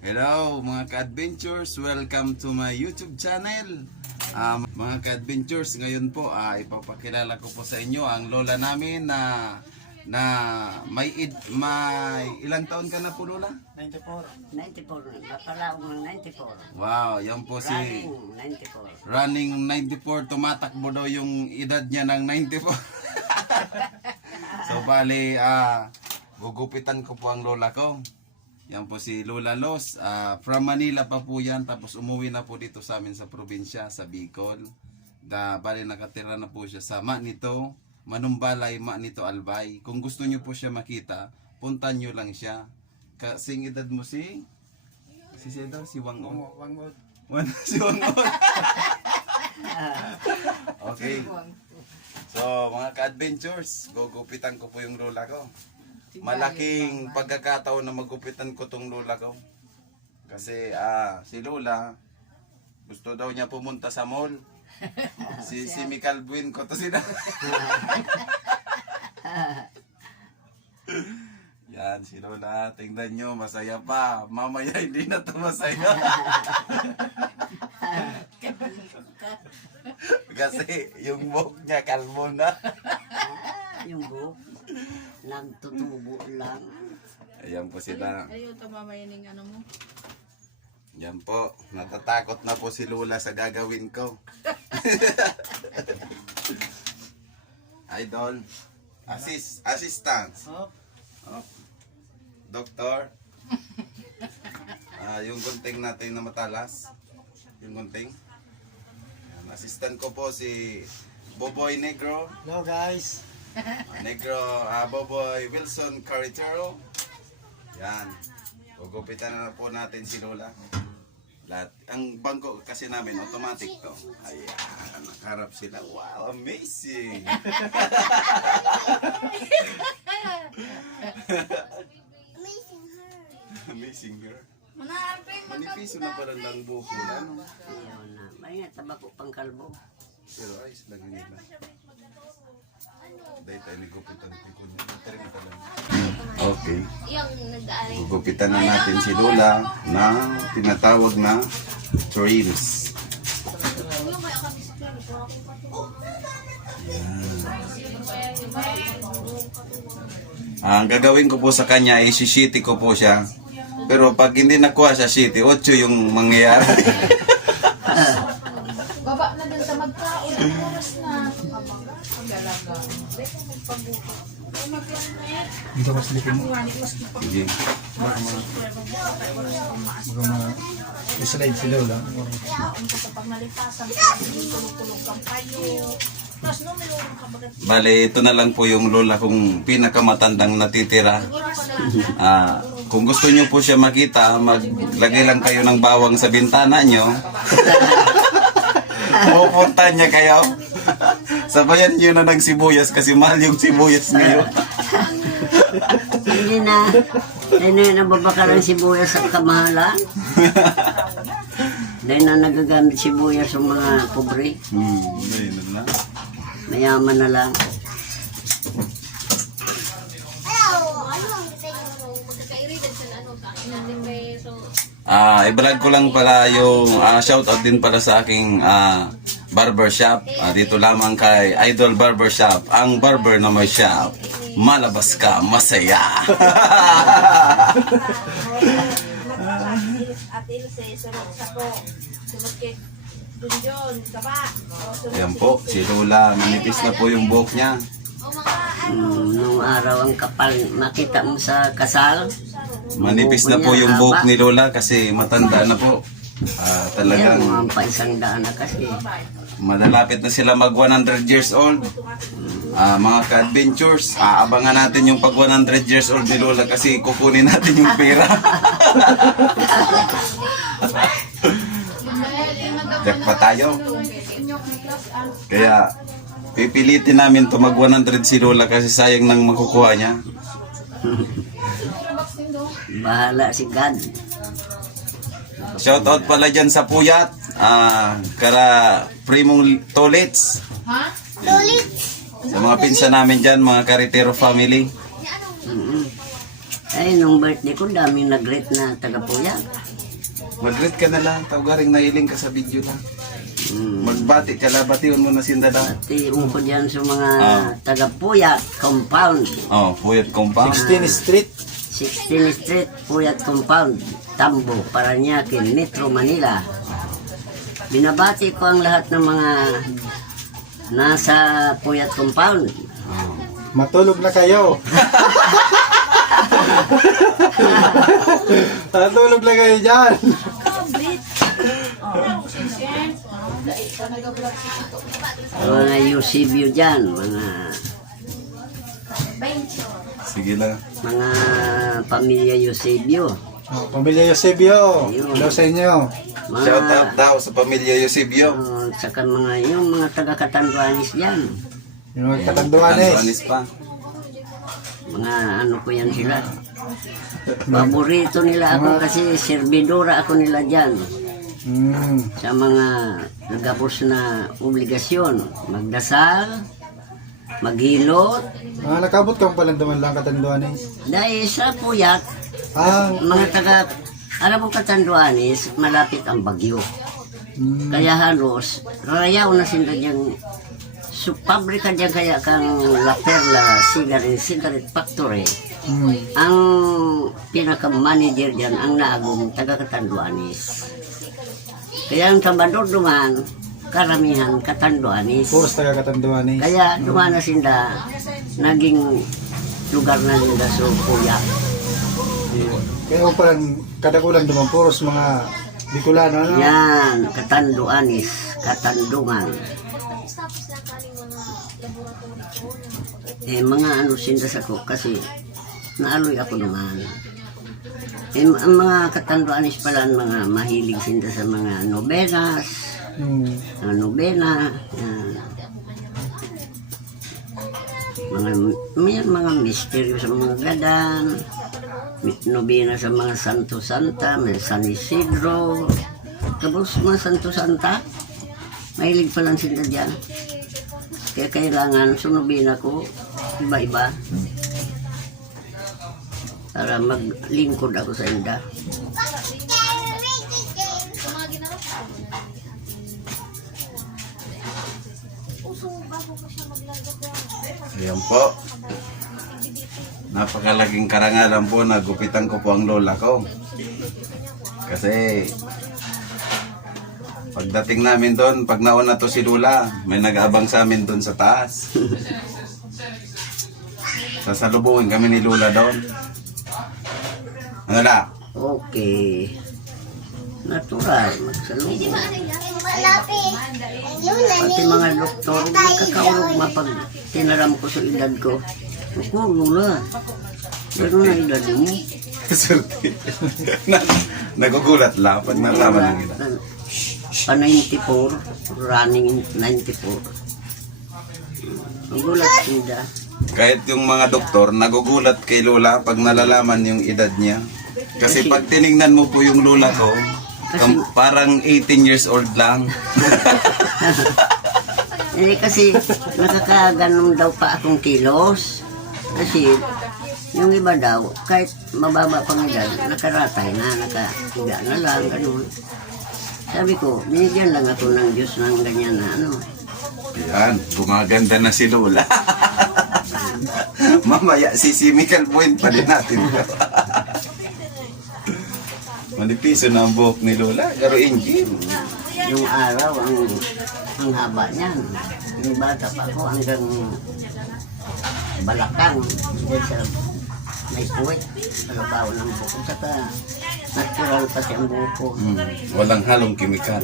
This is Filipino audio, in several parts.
Hello mga ka-adventures, welcome to my YouTube channel. Mga ka-adventures, ngayon po ipapakilala ko po sa inyo ang lola namin na may ilang taon ka na po, lola? 94. 94. Napalaong ng 94. Wow, yan po si Running 94. running 94, tumatakbo daw yung edad niya ng 94. So bali, gugupitan ko po ang lola ko. Yan po si Lola Los, from Manila pa po yan, tapos umuwi na po dito sa amin sa probinsya, sa Bicol. Bali nakatira na po siya sa Manito, Manumbalay, Manito, Albay. Kung gusto niyo po siya makita, puntan niyo lang siya. Kasing edad mo si si Wangon. Wangod. Si Wangon. Okay. So mga ka-adventures, gugupitan ko po yung lola ko. Malaking pagkakataon na magupitan ko tong lola ko. Kasi si lola, gusto daw niya pumunta sa mall. Si Michael Buin ko to sila. Yan, si lola, tingnan nyo, masaya pa. Mamaya hindi na to masaya. Kasi yung buhok niya kalmo na. Yung buhok. Nagtutubo lang. Ayan po sila. Ayaw tamamayaning ano mo. Yan po, natatakot na po si Lola sa gagawin ko. Idol, assistant. Oh. Doktor. Yung gunting natin na matalas. Yung gunting. Yan, assistant ko po si Boboy Negro. Hello guys. Negro, Boboy Wilson Carretero. Yan. Gugupitan na po natin si Lola. Lahat. Ang bangko kasi namin, automatic to. Ayan, nakaharap sila. Wow, amazing! Amazing her. Manipiso na parang lang buko na. No? Ayaw na. May tabako pang kalbo. Pero ayos lang yun nila. Dahil tayo nigupitan ko niya. Okay. Gugupitan na natin si Lola na tinatawag na trims. Ang gagawin ko po sa kanya ay sisiti ko po siya. Pero pag hindi nakuha sa city, 8 yung mangyayari. Baba na dun sa magkaon. Ang oras na. Pag-alaga. Dito mas lipin mo. Sige. Slide sila lang. Pag nalipasan, tulog-tulog kang payo. Tapos no, mayroon ka bagat. Bale, ito na lang po yung lola kong pinakamatandang natitira. Kung gusto nyo po siya makita, maglagay lang kayo ng bawang sa bintana nyo. Pupunta niya kayo. Sabayan nyo na ng sibuyas kasi mahal yung sibuyas ngayon. Hindi na nababaka ng sibuyas sa kamahalan. Hindi na nagagamit sibuyas sa mga pobre. Ayun na. Mayaman na lang. I-vlog ko lang pala yung shoutout din pala sa aking barbershop. Dito lamang kay Idol Barbershop. Ang barber na may shop. Malabas ka, masaya. Yan po, si Lola, manipis na po yung buhok niya. Nung araw ang kapal, makita mo sa kasal. Manipis na po yung buhok ni Lola kasi matanda na po. Talagang Yan, mga paisang daan na kasi. malalapit na sila mag 100 years old. Mga ka-adventures, abangan natin yung pag 100 years old ni Lola kasi kukunin natin yung pera. Jackpot tayo. Kaya pipilitin namin to mag 100 si Lola kasi sayang nang makukuha niya. Bahala si God. Shoutout pala dyan sa Puyat, kara Primong Tolits. Ha? Sa mga pinsan namin dyan, mga Carretero family. Ay, nung birthday ko, daming nag-rate na taga-puya. Mag-greet ka na lang. Tawaring nailing ka sa video lang. Mm. Magbati ka lang. Batiwan mo na sinda lang. Pati mo ko dyan sa mga taga-Puyat Compound. Oh, Puyat Compound. 16 Street. 16th Street, Puyat Compound, Tambo, Parañaque, Metro Manila. Binabati ko ang lahat ng mga nasa Puyat Compound. Matulog na kayo. Matulog na kayo dyan. Mga Eusebio dyan, Sige lang. mga pamilya Eusebio. Oh, Pamilya Eusebio. Hello sa inyo. Mga, Shout out daw sa pamilya Eusebio. saka yung mga taga-Katanduanes dyan. Yung mga katanduanes. Anis pa. Mga ano ko yan sila. Paborito nila ako kasi servidora ako nila dyan. Sa mga nagapos na obligasyon. Magdasal, maghilot. Nakabot ka palang duman lang katanduanes. Dahil sa Puyat, mga alam mo Katanduanes, malapit ang bagyo. Kaya halos, rayaw na sila dyan. So, pabrika dyan kaya kang La Perla Cigarette Factory. Ang pinaka-manager dyan, ang naagong taga-Katanduanes. Kaya ang tambador duman, karamihan Katanduanes. Puros taga katanduanes. Kaya duman na sila, naging lugar na nila sa Puyat. Kaya mo palang kadakulan duman. Puros mga Bicolano. Ano? Yan, Katanduanes, Katandungan. Mga ano sindas ako kasi naaloy ako naman. Ang mga Katanduanes pala, mga mahilig sindas sa mga novenas, nobena, mga misteryo sa mga gadan, nobena sa mga Santo Santa, may San Isidro, tapos mga Santo Santa, mahilig pa lang sila dyan. Kaya kailangan sunobina ko iba-iba para maglingkod ako sa inda. Ayan po. Napakalaking karangalan po na gupitan ko po ang lola ko. Kasi pagdating namin doon, pag nauna to si Lola, may nag-aabang sa amin doon sa taas. Sasalubungin kami ni Lola doon. Ano la? Okay. Natural, magsalubong. Pati mga doktor, nagkakaulog mapag tinaram ko sa edad ko. Ako, Lola, gano'n na edad mo? Nagugulat lang pag nalaman ng ila. Pa 94, running 94. Nagulat sila. Kahit yung mga doktor, nagugulat kay Lola pag nalalaman yung edad niya. Kasi pag tiningnan mo po yung Lola ko, parang 18 years old lang. Hindi kasi nakakaganon daw pa akong kilos. Kasi yung iba daw, kahit mababa pang edad, nakaratay na, nakahiga na lang, ganun. Sabi ko, binigyan lang ako ng Diyos ng ganyan na ano. Yan, gumaganda na si Lola. Mamaya, sisimical point pa din natin. Manipiso na ang buhok ni Lola, pero engine. Yung araw, ang haba niyan. Yung bata pa ako hanggang balakang. Sa may puwet, palabaw ng buko. Saka natural pati ang buko. Walang halong kimikal.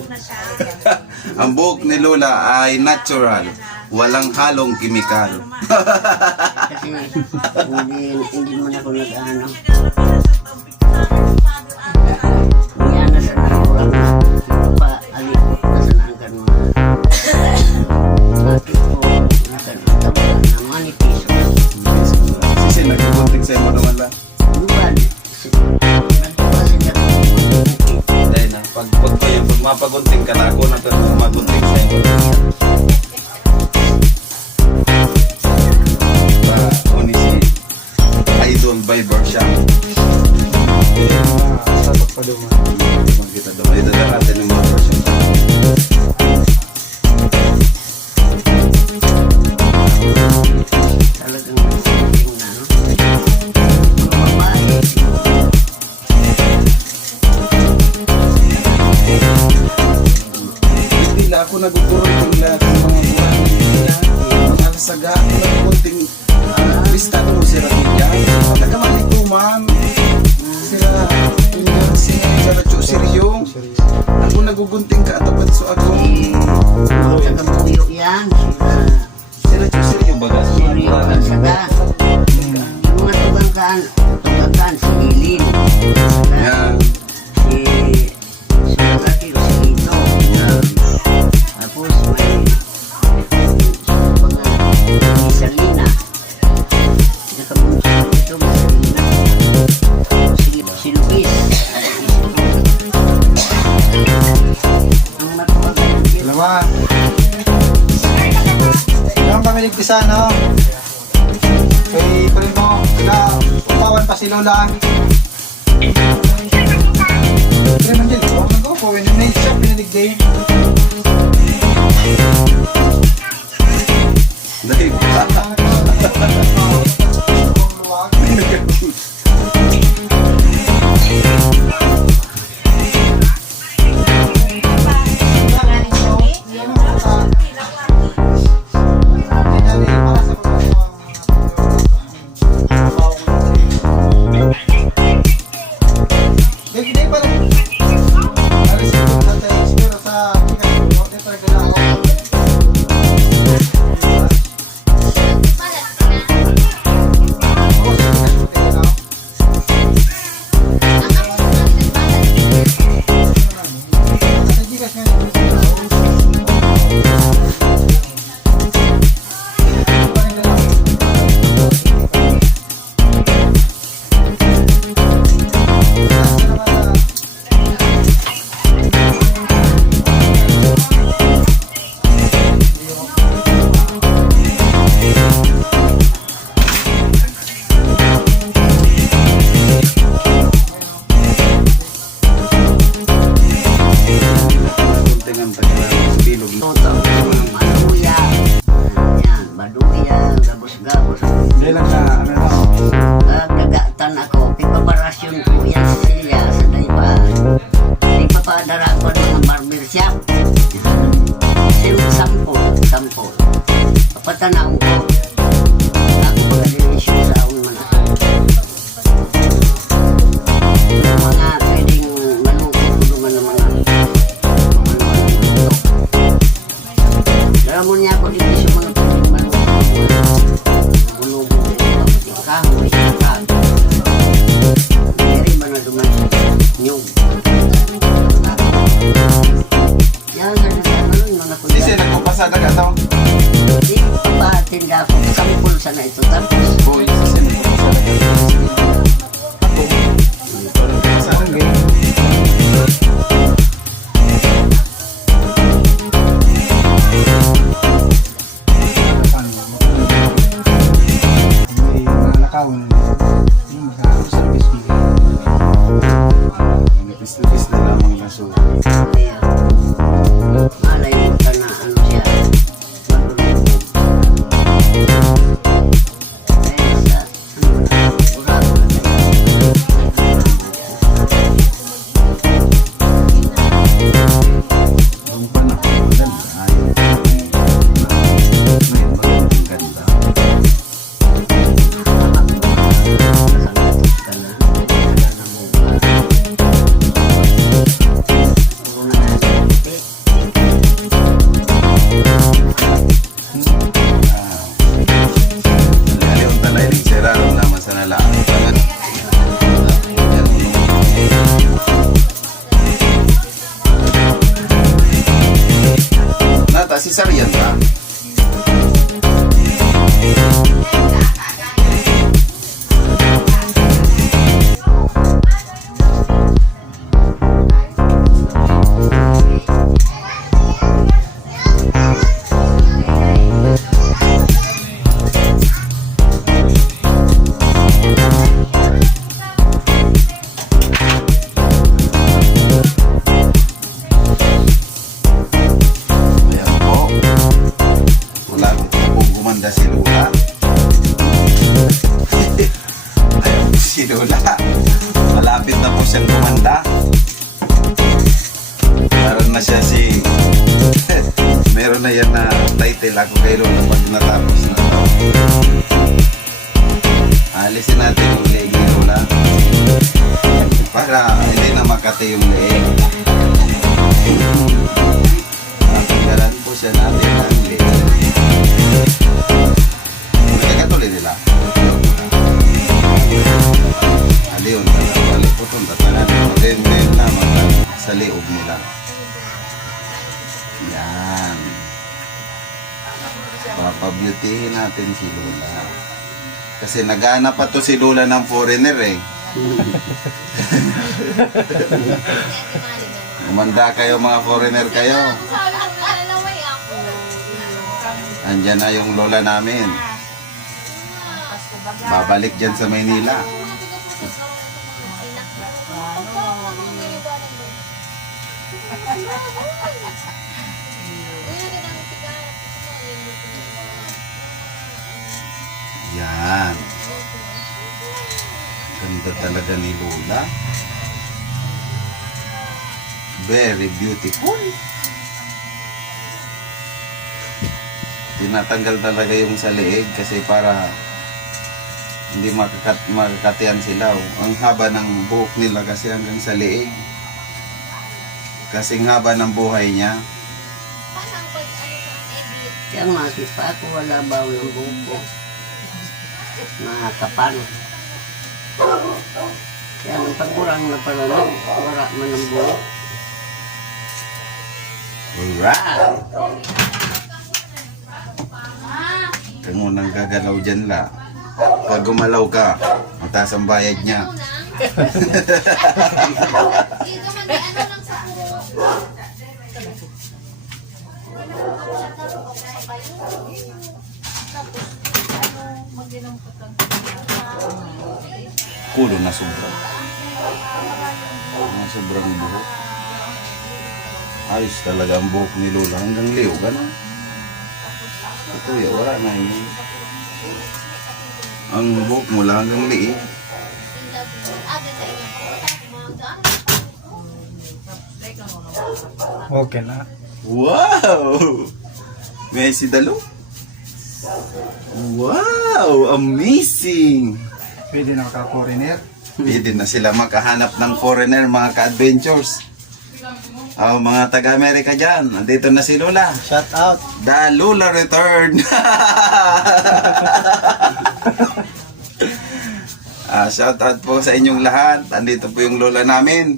Ang buhok ni Lola ay natural. Walang halong kimikal. Kasi hindi mo na ako nag-ano. Yan na sa natural. Pa, alikot na sa nanggan mo. Bakit ko nakatawag na manipiso. Kasi nagkukunting sa'yo mo naman lang. Buwan. Nagpapasig ako. Dahil na, pag mapagunting ka na ako, magunting sa'yo. Uni si Idol Barbershop. Satok pa duman. kita doon. Ito na natin yung mga version. Talagang masing na, no? Mga babae. Hindi na ako nagugurol ng lahat ng mga buwan. Mga saga, nagkunting lista ko sila niya. Nagkamalikuman. Sila, sila Seryo. Ako nagugunting ka atapat so ako. Mga taga-buyo yan. Sila Seryo baga. Seryo ang saga. Yung mga tugangkan, si Lilin. Yan. Si Sulagati, si Lito. Tapos may Salina. Nakabunso dito, Salina. Si Luis. Ang matuwagan yun. Dalawa. Yung pamiligpisan, no? Kay Primo, utawan pa si Lola. Primo dyan, huwag mag-go po. When you made siya, pinaligday. Dahil. Hindi pa rin. Alis ko sa tayo, siguro sa hindi pa rin gala ako. Kunting ang pagkakaroon sa bilog. Toto, Maduya. Yan, Maduya, gabos-gabos. Hindi lang sa, ano no? Nagatan ako, pipaparasyon ko yan sa silya sa daypa. Ipapadara ko ng mga barber shop. Sampol. Papatanaw ko. Ako pagkalinisyon sa akong mga. Yung mga pwedeng maluto ko naman ng mga Dara mo niya ako dito sa mga pwedeng maluto ko bulubog din ang paputing kahoy saka diri ba na duman sa nyug yan ganun sa ano yung mga Hindi siya kuya nagpapasada ka to. hindi ko pa tinda ako sampul sana ito tapos Boy, siya nagpapasada ka to. Saan game? May mga nakaw na yung service fee. Nipis-nipis na lamang laso. kaya malay mo ka na ano siya malulubog kaya sa ano na burago na maganda si Lola. Ayun si Lola. Malapit na po siyang kumanda. Meron na siya si... Meron na yan na title ako kay Lola pag natapos na. Alisin natin yung leg ni Lola. Para hindi na makati yung leg. Tanggalan po siya natin ang leg. Magkakatuloy nila. Aliyon, balik po itong tatanan. Then na sa liog nila. Yan. Papabeautyhin natin si Lola. Kasi naghahanap pa to si Lola ng foreigner eh. Umanda kayo mga foreigner kayo. Andyan na yung Lola namin. Babalik dyan sa Maynila. Yan. Ganda talaga ni Lola. Very beautiful. Tinatanggal talaga yung sa leeg kasi para hindi makakatiyan sila. Oh. Ang haba ng buhok nila kasi hanggang sa leeg. Kasing haba ng buhay niya. Kaya makita ako wala ba ng buko. Mga kapan. Kaya nung pagkurang na pala nun, wala man ang buko. Alright! Kung unang gagalaw dyan la. Pag gumalaw ka, mataas ang bayad niya. Kulo na sobra. Sobrang buhok. Ayos talaga ang buhok ni Lola. Hanggang liw, gano'n. Ito ya, wala na yun. Ang buhok mo lang hanggang liig. Okay na. Wow! Messi Dalo? Wow! Amazing! Pwede na ka-foreigner. Pwede na sila makahanap ng foreigner, mga ka-adventures. Mga taga-Amerika dyan, nandito na si Lola. Shout out. The Lola Return! Shout out po sa inyong lahat. Andito po yung Lola namin.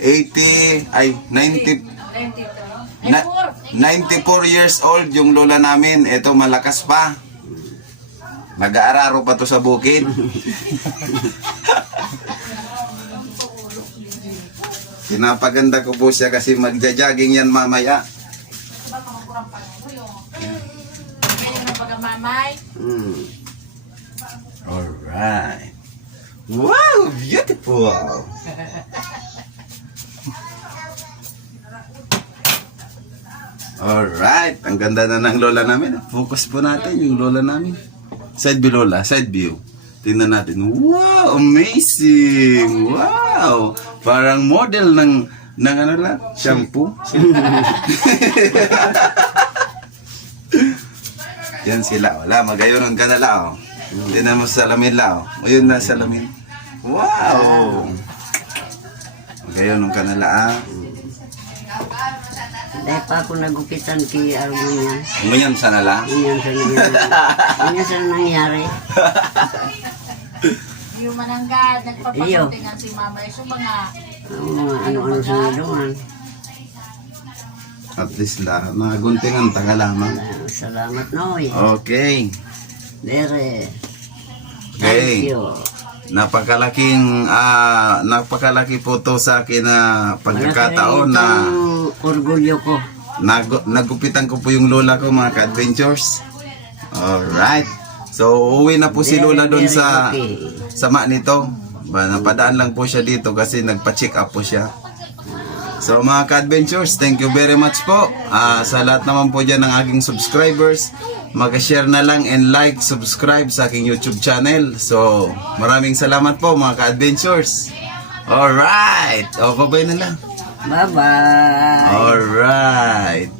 94 years old yung Lola namin. Ito malakas pa. Nag-aararo pa to sa bukid. Pinapaganda ko po siya kasi magja-jogging yan mamaya. Alright. Wow, beautiful. Alright, ang ganda na ng Lola namin. Focus po natin yung Lola namin. Side view Lola, side view. Tingnan natin. Wow, amazing. Wow. Parang model ng ano lang, shampoo. Yan sila. Wala, magayonon ka na lao. Tingnan mo sa salamin lao. O yun na salamin. Wow. Magayonon ka na lao. Dahil pa ako nagupitan kay Armonia. Ngayon sana lang. Ganyan sa nangyari. Yung mananggad, nagpapasuntingan si mama. So mga Ano-ano sa nilungan. At least naguntingan taga lamang. Salamat, Noy. Okay. Dere. Okay. Thank you. Napakalaki po to sa akin na pagkakataon na orgulyo ko. nagupitan ko po yung lola ko, mga ka-adventures. Alright. So uwi na po si Lola doon sa sama nito. Napadaan lang po siya dito kasi nagpa-check up po siya. So mga ka-adventures, thank you very much po sa lahat naman po dyan ng aking subscribers. mag-share na lang and like, subscribe sa aking YouTube channel. So, maraming salamat po mga ka-adventures. Alright! O, babay na lang. Bye-bye. Alright.